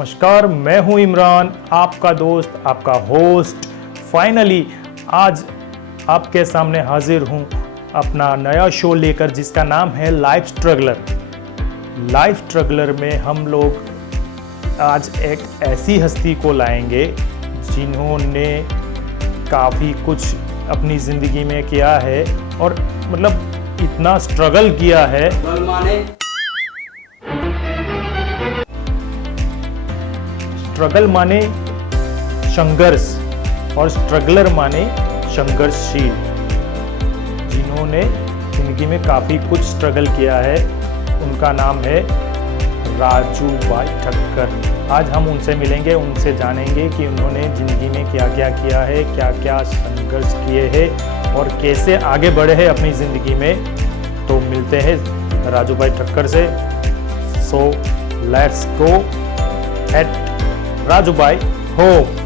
नमस्कार, मैं हूं इमरान, आपका दोस्त, आपका होस्ट। फाइनली आज आपके सामने हाजिर हूं अपना नया शो लेकर, जिसका नाम है लाइफ स्ट्रगलर। लाइफ स्ट्रगलर में हम लोग आज एक ऐसी हस्ती को लाएंगे जिन्होंने काफ़ी कुछ अपनी ज़िंदगी में किया है और मतलब इतना स्ट्रगल किया है। स्ट्रगल माने संघर्ष और स्ट्रगलर माने संघर्षशील। जिन्होंने जिंदगी में काफ़ी कुछ स्ट्रगल किया है, उनका नाम है राजू भाई ठक्कर। आज हम उनसे मिलेंगे, उनसे जानेंगे कि उन्होंने ज़िंदगी में क्या क्या किया है, क्या क्या संघर्ष किए हैं और कैसे आगे बढ़े हैं अपनी ज़िंदगी में। तो मिलते हैं राजू भाई ठक्कर से। So let's go at Raju भाई होम।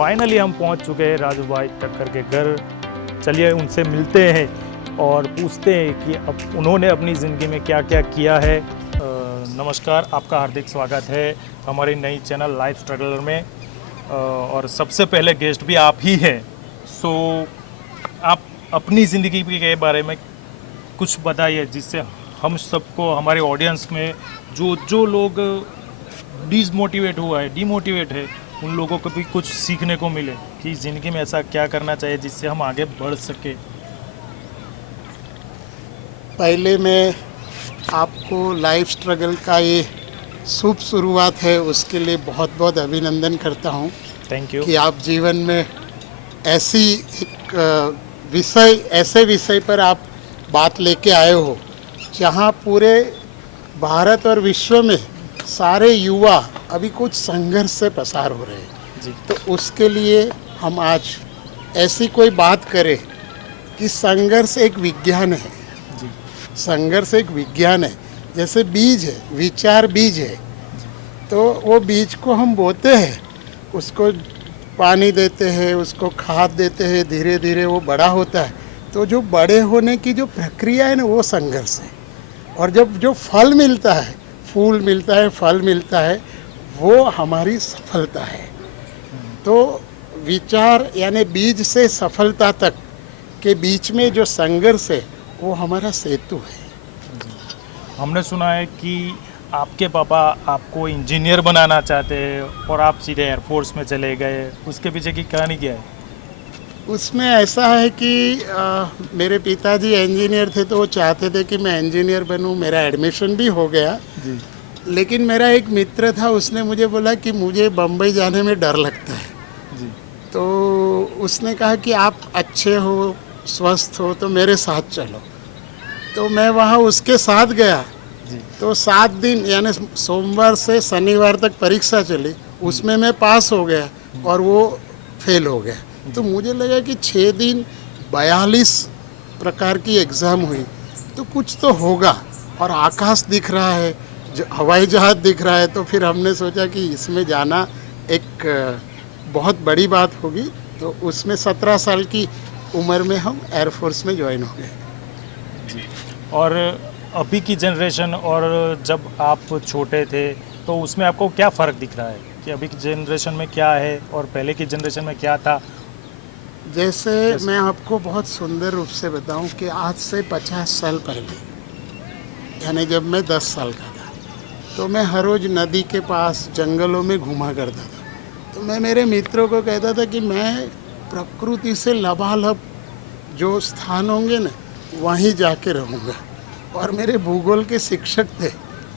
फाइनली हम पहुंच चुके हैं राजू भाई ठक्कर के घर। चलिए उनसे मिलते हैं और पूछते हैं कि अब उन्होंने अपनी ज़िंदगी में क्या क्या किया है। नमस्कार, आपका हार्दिक स्वागत है हमारी नई चैनल लाइफ स्ट्रगलर में। और सबसे पहले गेस्ट भी आप ही हैं। सो आप अपनी ज़िंदगी के बारे में कुछ बताइए, जिससे हम सबको, हमारे ऑडियंस में जो लोग डिमोटिवेट है, उन लोगों को भी कुछ सीखने को मिले कि ज़िंदगी में ऐसा क्या करना चाहिए जिससे हम आगे बढ़ सके। पहले मैं आपको लाइफ स्ट्रगल का ये शुभ शुरुआत है, उसके लिए बहुत बहुत अभिनंदन करता हूँ। थैंक यू कि आप जीवन में ऐसी एक ऐसे विषय पर आप बात लेके आए हो जहाँ पूरे भारत और विश्व में सारे युवा अभी कुछ संघर्ष से पसार हो रहे हैं जी। तो उसके लिए हम आज ऐसी कोई बात करें कि संघर्ष एक विज्ञान है जी। संघर्ष एक विज्ञान है। जैसे बीज है, विचार बीज है, तो वो बीज को हम बोते हैं, उसको पानी देते हैं, उसको खाद देते हैं, धीरे धीरे वो बड़ा होता है। तो जो बड़े होने की जो प्रक्रिया है ना, वो संघर्ष है। और जब जो फल मिलता है, फूल मिलता है, फल मिलता है, वो हमारी सफलता है। तो विचार यानी बीज से सफलता तक के बीच में जो संघर्ष है, वो हमारा सेतु है। हमने सुना है कि आपके पापा आपको इंजीनियर बनाना चाहते हैं और आप सीधे एयरफोर्स में चले गए। उसके पीछे की कहानी क्या है? उसमें ऐसा है कि मेरे पिताजी इंजीनियर थे, तो वो चाहते थे कि मैं इंजीनियर बनूं। मेरा एडमिशन भी हो गया जी। लेकिन मेरा एक मित्र था, उसने मुझे बोला कि मुझे बम्बई जाने में डर लगता है जी। तो उसने कहा कि आप अच्छे हो, स्वस्थ हो, तो मेरे साथ चलो। तो मैं वहाँ उसके साथ गया जी। तो 7 दिन यानी सोमवार से शनिवार तक परीक्षा चली, उसमें मैं पास हो गया और वो फेल हो गया। तो मुझे लगा कि 6 दिन 42 प्रकार की एग्ज़ाम हुई, तो कुछ तो होगा। और आकाश दिख रहा है, हवाई जहाज़ दिख रहा है, तो फिर हमने सोचा कि इसमें जाना एक बहुत बड़ी बात होगी। तो उसमें 17 साल की उम्र में हम एयरफोर्स में ज्वाइन हो गए जी। और अभी की जनरेशन और जब आप छोटे थे, तो उसमें आपको क्या फ़र्क दिख रहा है कि अभी की जनरेशन में क्या है और पहले की जनरेशन में क्या था? जैसे मैं आपको बहुत सुंदर रूप से बताऊं कि आज से 50 साल पहले, यानी जब मैं 10 साल का था, तो मैं हर रोज़ नदी के पास जंगलों में घूमा करता था। तो मैं मेरे मित्रों को कहता था कि मैं प्रकृति से लबालब जो स्थान होंगे ना, वहीं जाके रहूँगा। और मेरे भूगोल के शिक्षक थे,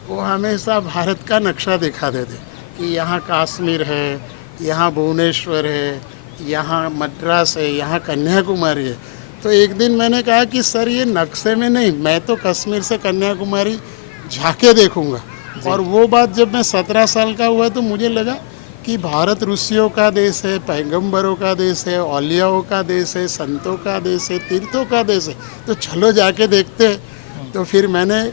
वो हमेशा भारत का नक्शा दिखाते थे कि यहाँ कश्मीर है, यहाँ भुवनेश्वर है, यहाँ मद्रास है, यहाँ कन्याकुमारी है। तो एक दिन मैंने कहा कि सर ये नक्शे में नहीं, मैं तो कश्मीर से कन्याकुमारी झाके देखूंगा। और वो बात जब मैं 17 साल का हुआ तो मुझे लगा कि भारत ऋषियों का देश है, पैगंबरों का देश है, औलियाओं का देश है, संतों का देश है, तीर्थों का देश है, तो चलो जाके देखते हैं। तो फिर मैंने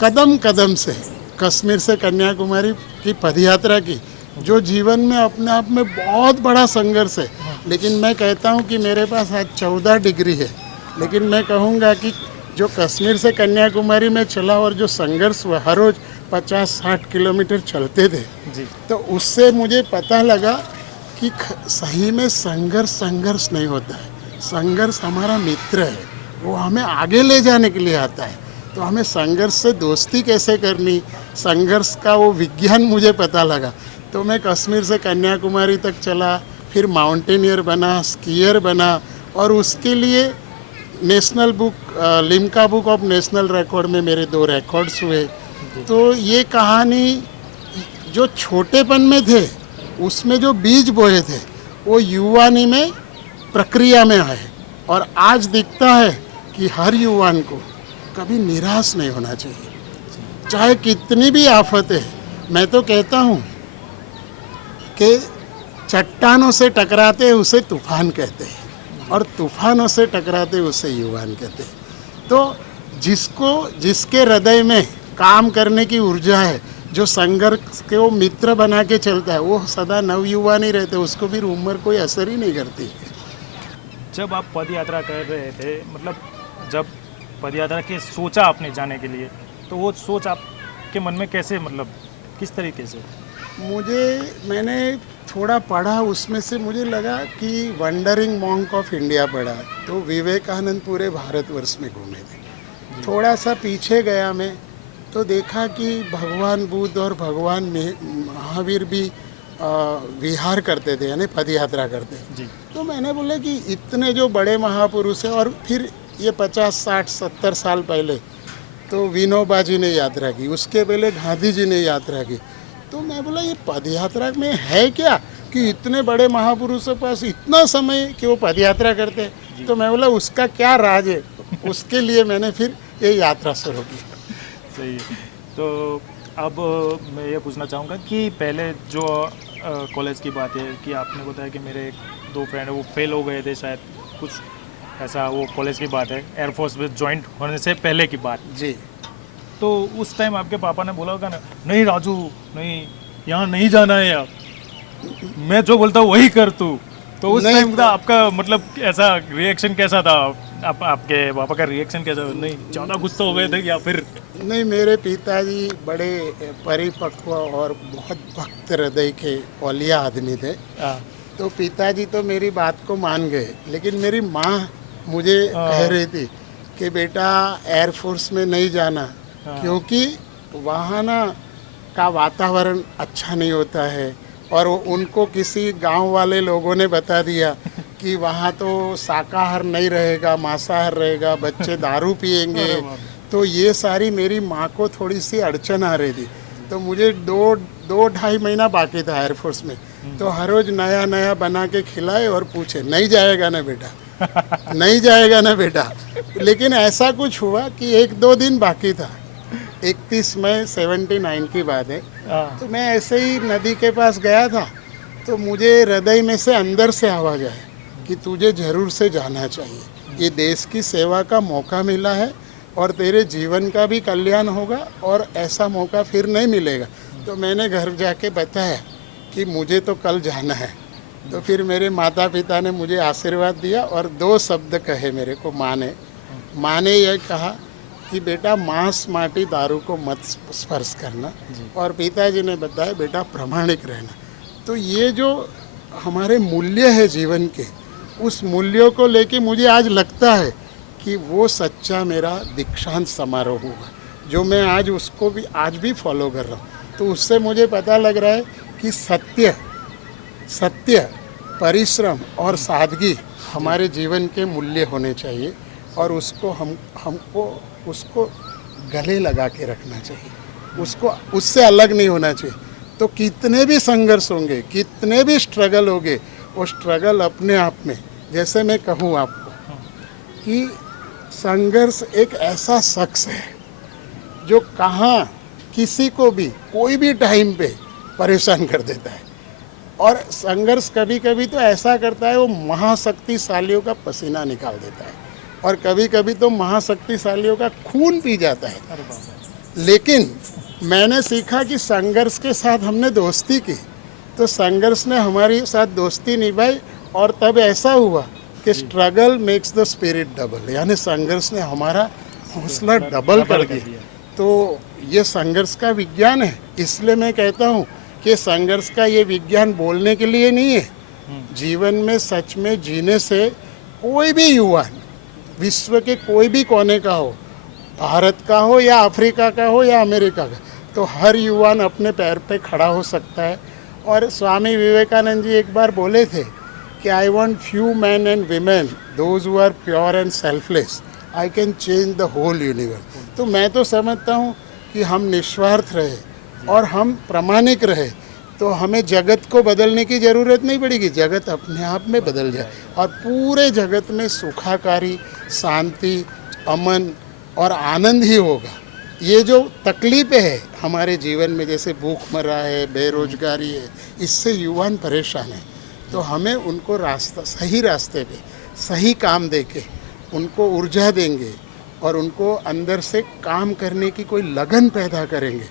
कदम कदम से कश्मीर से कन्याकुमारी की पदयात्रा की, जो जीवन में अपने आप में बहुत बड़ा संघर्ष है। लेकिन मैं कहता हूँ कि मेरे पास आज 14 डिग्री है, लेकिन मैं कहूँगा कि जो कश्मीर से कन्याकुमारी में चला और जो संघर्ष हुआ, हर रोज़ 50-60 किलोमीटर चलते थे जी। तो उससे मुझे पता लगा कि सही में संघर्ष नहीं होता है। संघर्ष हमारा मित्र है, वो हमें आगे ले जाने के लिए आता है। तो हमें संघर्ष से दोस्ती कैसे करनी, संघर्ष का वो विज्ञान मुझे पता लगा। तो मैं कश्मीर से कन्याकुमारी तक चला, फिर माउंटेनियर बना, स्कीयर बना, और उसके लिए national book Limca book of national record में मेरे 2 रिकॉर्ड्स हुए। तो ये कहानी जो छोटेपन में थे उसमें जो बीज बोए थे वो युवानी में प्रक्रिया में आए, और आज दिखता है कि हर युवान को कभी निराश नहीं होना चाहिए, चाहे कितनी भी आफतें। मैं तो कहता हूँ कि चट्टानों से टकराते उसे तूफान कहते हैं, और तूफानों से टकराते उसे युवान कहते हैं। तो जिसके हृदय में काम करने की ऊर्जा है, जो संघर्ष के वो मित्र बना के चलता है, वो सदा नवयुवा नहीं रहते, उसको भी उम्र कोई असर ही नहीं करती। जब आप पद यात्रा कर रहे थे, मतलब जब पद यात्रा की सोचा आपने जाने के लिए, तो वो सोच आपके मन में कैसे, मतलब किस तरीके से? मैंने थोड़ा पढ़ा, उसमें से मुझे लगा कि वंडरिंग मॉन्क ऑफ इंडिया पढ़ा, तो विवेकानंद पूरे भारतवर्ष में घूमे थे। थोड़ा सा पीछे गया मैं, तो देखा कि भगवान बुद्ध और भगवान महावीर भी विहार करते थे, यानी पद यात्रा करते थे। तो मैंने बोला कि इतने जो बड़े महापुरुष हैं, और फिर ये 50, 60, 70 साल पहले तो विनोबा जी ने यात्रा की, उसके पहले गांधी जी ने यात्रा की। तो मैं बोला ये पद यात्रा में है क्या कि इतने बड़े महापुरुषों के पास इतना समय कि वो पद यात्रा करते हैं। तो मैं बोला उसका क्या राज है, उसके लिए मैंने फिर ये यात्रा शुरू की। सही है। तो अब मैं ये पूछना चाहूँगा कि पहले जो कॉलेज की बात है कि आपने बताया कि मेरे 2 फ्रेंड वो फेल हो गए थे, शायद कुछ ऐसा, वो कॉलेज की बात है, एयरफोर्स में ज्वाइंट होने से पहले की बात जी। तो उस टाइम आपके पापा ने बोला होगा ना, नहीं राजू नहीं, यहाँ नहीं जाना है यार, मैं जो बोलता हूँ वही कर तू। तो उस टाइम का आपका मतलब ऐसा रिएक्शन कैसा था? आपके पापा का रिएक्शन कैसा? नहीं ज़्यादा गुस्सा हो गए थे या फिर? नहीं, मेरे पिताजी बड़े परिपक्व और बहुत भक्त हृदय के औलिया आदमी थे। तो पिताजी तो मेरी बात को मान गए, लेकिन मेरी माँ मुझे कह रही थी कि बेटा एयरफोर्स में नहीं जाना, क्योंकि वहाँ ना का वातावरण अच्छा नहीं होता है। और उनको किसी गांव वाले लोगों ने बता दिया कि वहाँ तो शाकाहार नहीं रहेगा, मांसाहार रहेगा, बच्चे दारू पिएंगे। तो ये सारी मेरी माँ को थोड़ी सी अड़चन आ रही थी। तो मुझे 2-2.5 महीना बाकी था एयरफोर्स में। तो हर रोज़ नया नया बना के खिलाए और पूछे, नहीं जाएगा ना बेटा, नहीं जाएगा ना बेटा। लेकिन ऐसा कुछ हुआ कि 1-2 दिन बाकी था। 31 मई 79 की बात है। तो मैं ऐसे ही नदी के पास गया था, तो मुझे हृदय में से अंदर से आवाज़ आया कि तुझे ज़रूर से जाना चाहिए, ये देश की सेवा का मौका मिला है और तेरे जीवन का भी कल्याण होगा और ऐसा मौका फिर नहीं मिलेगा। तो मैंने घर जाके बताया कि मुझे तो कल जाना है। तो फिर मेरे माता पिता ने मुझे आशीर्वाद दिया और 2 शब्द कहे मेरे को माँ ने यह कहा कि बेटा मांस माटी दारू को मत स्पर्श करना, और पिताजी ने बताया बेटा प्रामाणिक रहना। तो ये जो हमारे मूल्य है जीवन के, उस मूल्यों को लेके मुझे आज लगता है कि वो सच्चा मेरा दीक्षांत समारोह होगा, जो मैं आज उसको भी आज भी फॉलो कर रहा हूँ। तो उससे मुझे पता लग रहा है कि सत्य, परिश्रम और सादगी हमारे जीवन के मूल्य होने चाहिए, और उसको हमको उसको गले लगा के रखना चाहिए, उसको उससे अलग नहीं होना चाहिए। तो कितने भी संघर्ष होंगे, कितने भी स्ट्रगल होंगे, वो स्ट्रगल अपने आप में, जैसे मैं कहूँ आपको कि संघर्ष एक ऐसा शख्स है जो कहाँ किसी को भी कोई भी टाइम पे परेशान कर देता है, और संघर्ष कभी कभी तो ऐसा करता है वो महाशक्तिशालियों का पसीना निकाल देता है, और कभी कभी तो महाशक्तिशालियों का खून पी जाता है। लेकिन मैंने सीखा कि संघर्ष के साथ हमने दोस्ती की, तो संघर्ष ने हमारी साथ दोस्ती निभाई, और तब ऐसा हुआ कि struggle makes the spirit double, यानी संघर्ष ने हमारा हौसला डबल कर दिया। तो ये संघर्ष का विज्ञान है, इसलिए मैं कहता हूँ कि संघर्ष का ये विज्ञान बोलने के लिए नहीं है, जीवन में सच में जीने से कोई भी युवा विश्व के कोई भी कोने का हो, भारत का हो या अफ्रीका का हो या अमेरिका का, तो हर युवान अपने पैर पे खड़ा हो सकता है। और स्वामी विवेकानंद जी एक बार बोले थे कि I want few men and women those who are pure and selfless, I can change the whole universe. तो मैं तो समझता हूँ कि हम निस्वार्थ रहे और हम प्रामाणिक रहे तो हमें जगत को बदलने की ज़रूरत नहीं पड़ेगी, जगत अपने आप में बदल जाए और पूरे जगत में सुखाकारी, शांति, अमन और आनंद ही होगा। ये जो तकलीफ़ें हैं हमारे जीवन में, जैसे भूखमरा है, बेरोजगारी है, इससे युवान परेशान है, तो हमें उनको रास्ता, सही रास्ते पे सही काम देके उनको ऊर्जा देंगे और उनको अंदर से काम करने की कोई लगन पैदा करेंगे,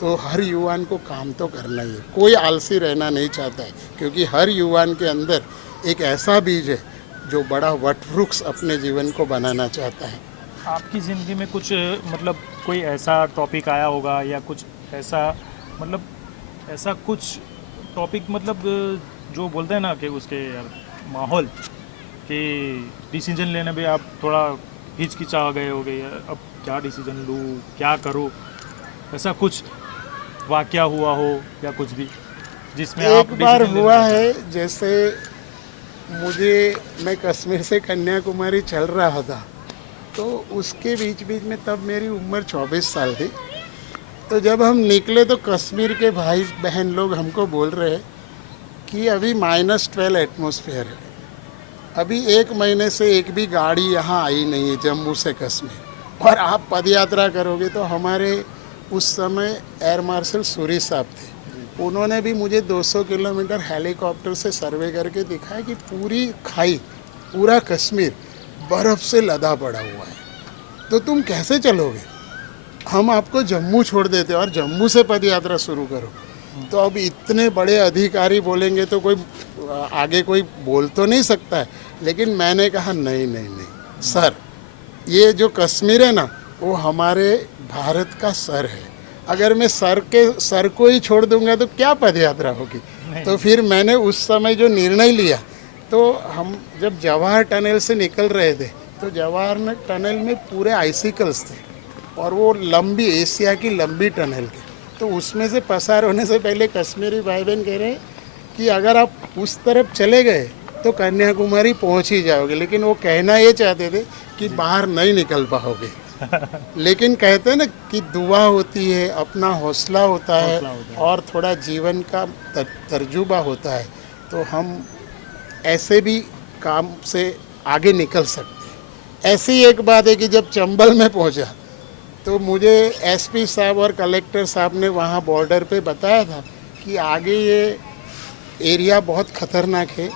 तो हर युवान को काम तो करना ही है। कोई आलसी रहना नहीं चाहता है, क्योंकि हर युवान के अंदर एक ऐसा बीज है जो बड़ा वटवृक्ष अपने जीवन को बनाना चाहता है। आपकी ज़िंदगी में कुछ मतलब कोई ऐसा टॉपिक आया होगा या कुछ ऐसा मतलब ऐसा कुछ टॉपिक मतलब जो बोलते हैं ना कि उसके माहौल कि डिसीजन लेने में आप थोड़ा हिचकिचा गए हो गए, अब क्या डिसीजन लूँ, क्या करूँ, ऐसा कुछ वाकया हुआ हो या कुछ भी जिसमें आप एक बार हुआ है, जैसे मैं कश्मीर से कन्याकुमारी चल रहा था, तो उसके बीच बीच में तब मेरी उम्र 24 साल थी। तो जब हम निकले तो कश्मीर के भाई बहन लोग हमको बोल रहे कि अभी -12 एटमॉस्फेयर है, अभी 1 महीने से एक भी गाड़ी यहाँ आई नहीं है जम्मू से कश्मीर, और आप पदयात्रा करोगे। तो हमारे उस समय एयर मार्शल सूरी साहब थे, उन्होंने भी मुझे 200 किलोमीटर हेलीकॉप्टर से सर्वे करके दिखाया कि पूरी खाई, पूरा कश्मीर बर्फ़ से लदा पड़ा हुआ है, तो तुम कैसे चलोगे, हम आपको जम्मू छोड़ देते और जम्मू से पदयात्रा शुरू करो। तो अब इतने बड़े अधिकारी बोलेंगे तो कोई आगे कोई बोल तो नहीं सकता है, लेकिन मैंने कहा नहीं नहीं नहीं सर, ये जो कश्मीर है ना वो हमारे भारत का सर है, अगर मैं सर को ही छोड़ दूंगा तो क्या पदयात्रा होगी। तो फिर मैंने उस समय जो निर्णय लिया, तो हम जब जवाहर टनल से निकल रहे थे तो जवाहर टनल में पूरे आइसिकल्स थे और वो लंबी, एशिया की लंबी टनल थी, तो उसमें से पसार होने से पहले कश्मीरी भाई बहन कह रहे हैं कि अगर आप उस तरफ चले गए तो कन्याकुमारी पहुंच ही जाओगे, लेकिन वो कहना ये चाहते थे कि बाहर नहीं निकल पाओगे। लेकिन कहते हैं ना कि दुआ होती है, अपना हौसला होता है और थोड़ा जीवन का तजुर्बा होता है, तो हम ऐसे भी काम से आगे निकल सकते हैं। ऐसी एक बात है कि जब चंबल में पहुंचा तो मुझे एसपी साहब और कलेक्टर साहब ने वहाँ बॉर्डर पे बताया था कि आगे ये एरिया बहुत ख़तरनाक है,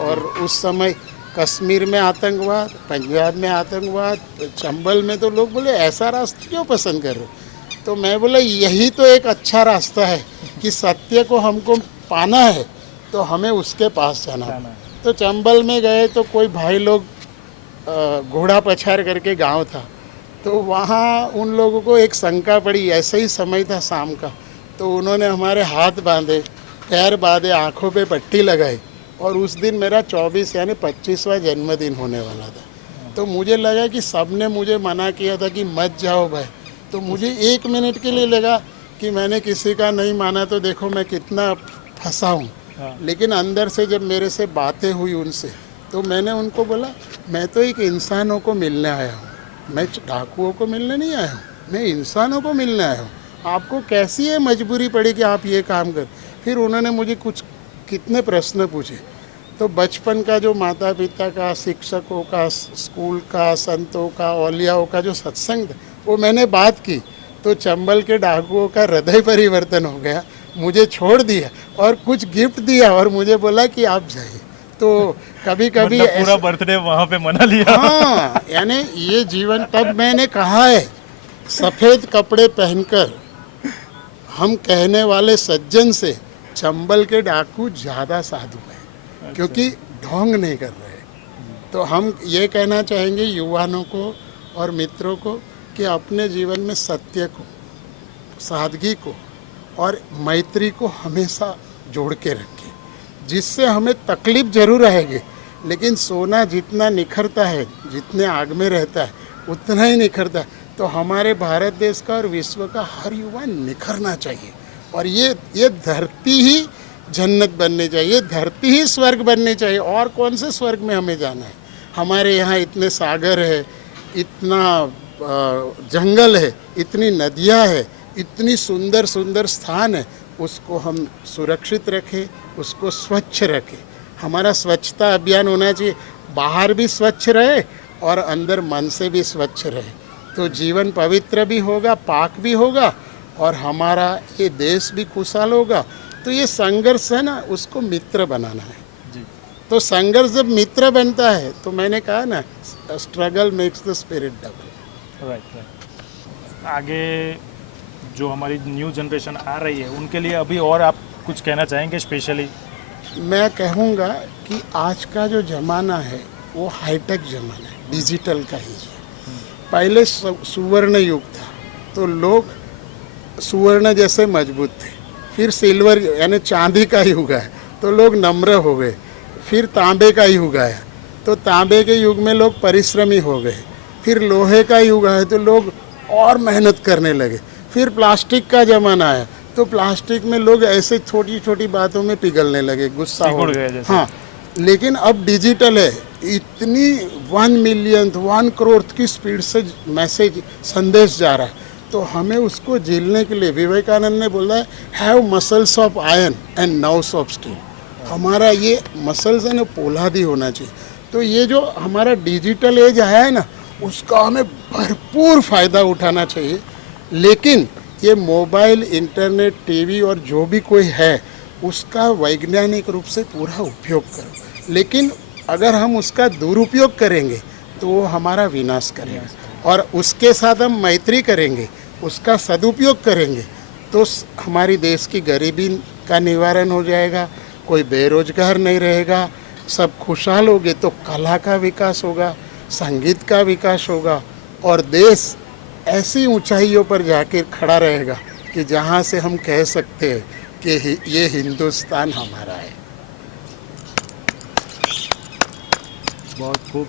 और उस समय कश्मीर में आतंकवाद, पंजाब में आतंकवाद, चंबल में, तो लोग बोले ऐसा रास्ता क्यों पसंद कर रहे हो। तो मैं बोला यही तो एक अच्छा रास्ता है कि सत्य को हमको पाना है तो हमें उसके पास जाना है। तो चंबल में गए तो कोई भाई लोग घोड़ा पछाड़ करके गांव था, तो वहाँ उन लोगों को एक शंका पड़ी, ऐसे ही समय था शाम का, तो उन्होंने हमारे हाथ बांधे, पैर बांधे, आँखों पे पट्टी लगाई, और उस दिन मेरा 24 यानी 25वां जन्मदिन होने वाला था। तो मुझे लगा कि सब ने मुझे मना किया था कि मत जाओ भाई, तो मुझे 1 मिनट के लिए लगा कि मैंने किसी का नहीं माना, तो देखो मैं कितना फंसा हूँ। लेकिन अंदर से जब मेरे से बातें हुई उनसे, तो मैंने उनको बोला मैं तो एक इंसानों को मिलने आया हूँ, मैं डाकुओं को मिलने नहीं आया हूँ, मैं इंसानों को मिलने आया हूँ, आपको कैसी है मजबूरी पड़ी कि आप ये काम कर। फिर उन्होंने मुझे कितने प्रश्न पूछे, तो बचपन का जो माता पिता का, शिक्षकों का, स्कूल का, संतों का, औलियाओं का जो सत्संग था, वो मैंने बात की तो चंबल के डाकुओं का हृदय परिवर्तन हो गया, मुझे छोड़ दिया और कुछ गिफ्ट दिया और मुझे बोला कि आप जाइए। तो कभी कभी मतलब पूरा बर्थडे वहाँ पे मना लिया। हाँ, यानी ये जीवन, तब मैंने कहा है सफ़ेद कपड़े पहनकर हम कहने वाले सज्जन से चंबल के डाकू ज़्यादा साधु हैं, क्योंकि ढोंग नहीं कर रहे। तो हम ये कहना चाहेंगे युवाओं को और मित्रों को कि अपने जीवन में सत्य को, सादगी को और मैत्री को हमेशा जोड़ के रखें, जिससे हमें तकलीफ जरूर आएगी, लेकिन सोना जितना निखरता है, जितने आग में रहता है उतना ही निखरता है। तो हमारे भारत देश का और विश्व का हर युवा निखरना चाहिए और ये धरती ही जन्नत बननी चाहिए, ये धरती ही स्वर्ग बननी चाहिए। और कौन से स्वर्ग में हमें जाना है? हमारे यहाँ इतने सागर है, इतना जंगल है, इतनी नदियाँ है, इतनी सुंदर सुंदर स्थान है, उसको हम सुरक्षित रखें, उसको स्वच्छ रखें। हमारा स्वच्छता अभियान होना चाहिए, बाहर भी स्वच्छ रहे और अंदर मन से भी स्वच्छ रहे, तो जीवन पवित्र भी होगा, पाक भी होगा और हमारा ये देश भी खुशहाल होगा। तो ये संघर्ष है ना, उसको मित्र बनाना है जी। तो संघर्ष जब मित्र बनता है तो मैंने कहा ना, struggle makes the spirit double. Right. आगे जो हमारी न्यू जनरेशन आ रही है उनके लिए अभी और आप कुछ कहना चाहेंगे स्पेशली? मैं कहूँगा कि आज का जो ज़माना है वो हाईटेक ज़माना है, डिजिटल का ही है। पहले सुवर्ण युग था तो लोग सुवर्ण जैसे मजबूत थे, फिर सिल्वर यानी चांदी का युग है तो लोग नम्र हो गए, फिर तांबे का युग आया तो तांबे के युग में लोग परिश्रमी हो गए, फिर लोहे का युग आया तो लोग और मेहनत करने लगे, फिर प्लास्टिक का ज़माना आया तो प्लास्टिक में लोग ऐसे छोटी छोटी बातों में पिघलने लगे, गुस्सा हो गए। हाँ, लेकिन अब डिजिटल है, इतनी 1 मिलियन 1 करोड़ की स्पीड से मैसेज संदेश जा रहा है, तो हमें उसको झेलने के लिए विवेकानंद ने बोला है, have muscles of iron and nerves of steel. हमारा ये मसल्स है ना पोलादी होना चाहिए। तो ये जो हमारा डिजिटल एज आया है ना, उसका हमें भरपूर फ़ायदा उठाना चाहिए, लेकिन ये मोबाइल, इंटरनेट, टीवी और जो भी कोई है उसका वैज्ञानिक रूप से पूरा उपयोग करो। लेकिन अगर हम उसका दुरुपयोग करेंगे तो वो हमारा विनाश करेगा, और उसके साथ हम मैत्री करेंगे, उसका सदुपयोग करेंगे तो हमारी देश की गरीबी का निवारण हो जाएगा, कोई बेरोजगार नहीं रहेगा, सब खुशहाल होंगे, तो कला का विकास होगा, संगीत का विकास होगा और देश ऐसी ऊंचाइयों पर जाकर खड़ा रहेगा कि जहां से हम कह सकते हैं कि ये हिंदुस्तान हमारा है। बहुत खूब।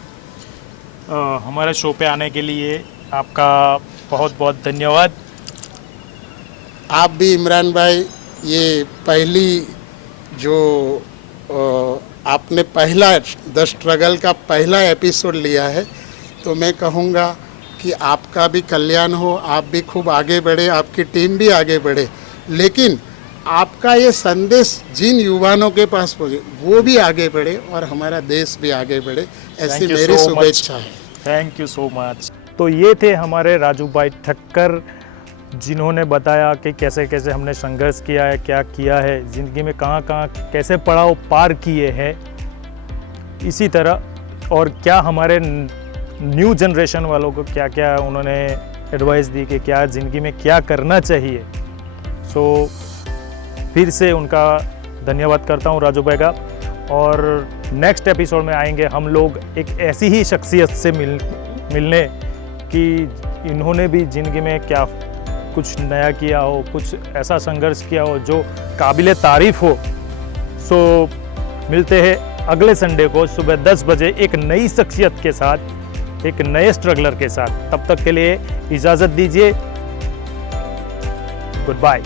हमारे शो पे आने के लिए आपका बहुत बहुत धन्यवाद। आप भी इमरान भाई, ये पहली जो आपने पहला द स्ट्रगल का पहला एपिसोड लिया है, तो मैं कहूँगा कि आपका भी कल्याण हो, आप भी खूब आगे बढ़े, आपकी टीम भी आगे बढ़े, लेकिन आपका ये संदेश जिन युवाओं के पास पहुँचे वो भी आगे बढ़े और हमारा देश भी आगे बढ़े, ऐसी मेरी शुभेच्छा है। Thank you so much. तो ये थे हमारे राजू भाई ठक्कर, जिन्होंने बताया कि कैसे कैसे हमने संघर्ष किया है, क्या किया है ज़िंदगी में, कहाँ कहाँ कैसे पड़ाव पार किए हैं, इसी तरह और क्या हमारे न्यू जनरेशन वालों को क्या क्या उन्होंने एडवाइस दी कि क्या ज़िंदगी में क्या करना चाहिए। सो फिर से उनका धन्यवाद करता हूँ राजू भाई का। और नेक्स्ट एपिसोड में आएंगे हम लोग एक ऐसी ही शख्सियत से मिलने कि इन्होंने भी ज़िंदगी में क्या कुछ नया किया हो, कुछ ऐसा संघर्ष किया हो जो काबिले तारीफ़ हो। सो मिलते हैं अगले संडे को सुबह 10 बजे एक नई शख्सियत के साथ, एक नए स्ट्रगलर के साथ। तब तक के लिए इजाज़त दीजिए। Good bye.